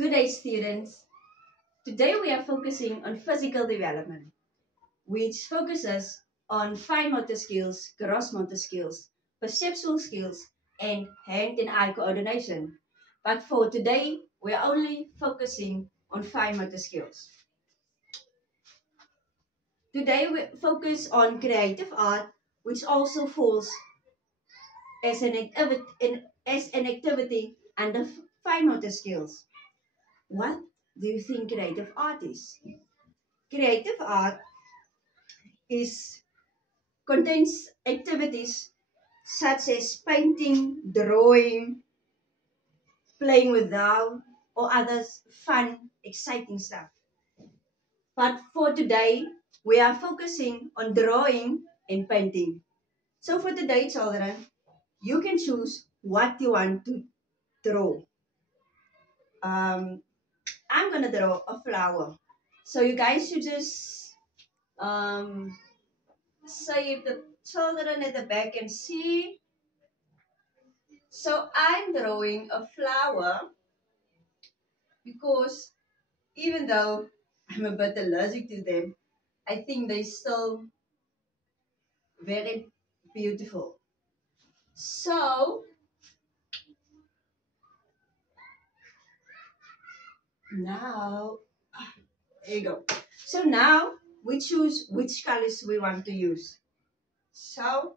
Good day, students. Today we are focusing on physical development, which focuses on fine motor skills, gross motor skills, perceptual skills, and hand and eye coordination. But for today, we are only focusing on fine motor skills. Today we focus on creative art, which also falls as an activity under fine motor skills. What do you think creative art is? Creative art is contains activities such as painting, drawing, playing with doll, or other fun, exciting stuff. But for today, we are focusing on drawing and painting. So for today, children, you can choose what you want to draw. I'm gonna draw a flower. So you guys should just say if the children at the back can see. So I'm drawing a flower because even though I'm a bit allergic to them, I think they're still very beautiful. So now, there you go. So now we choose which colors we want to use. So,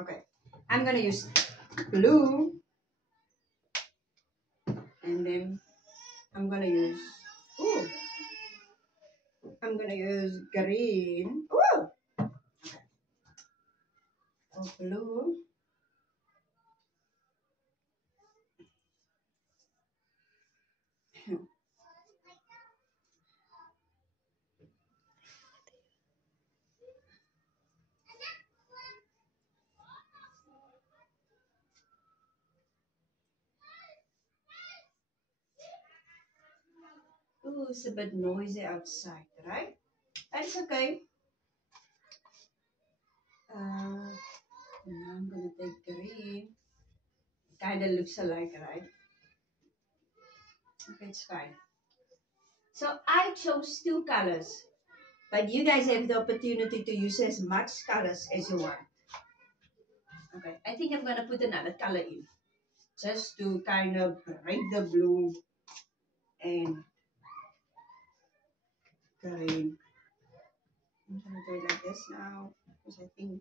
okay, I'm gonna use blue, and then I'm gonna use, ooh, I'm gonna use green. Ooh, okay. So blue. Ooh, it's a bit noisy outside, right? That's okay. Now I'm gonna take green. Kinda looks alike, right? Okay, it's fine. So I chose two colors, but you guys have the opportunity to use as much colors as you want. Okay, I think I'm gonna put another color in, just to kind of break the blue and green. I'm gonna do it like this now, because I think.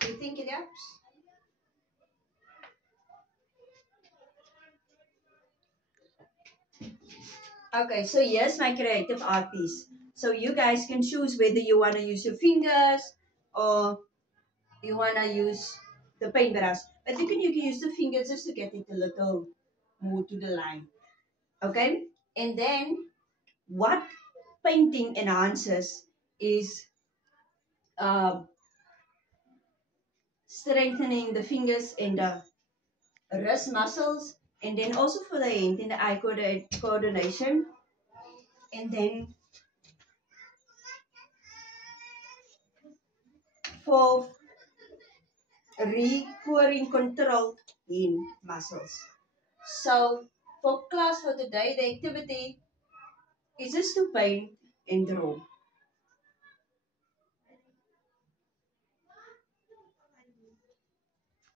Do you think it helps? Okay, so here's my creative art piece. So you guys can choose whether you want to use your fingers or you want to use the paintbrush. But you can use the fingers just to get it a little more to the line. Okay? And then what painting enhances is uh, strengthening the fingers and the wrist muscles, and then also for the hand and the eye coordination. And then for recurring control in muscles. So for class for today, the activity is just to paint and draw.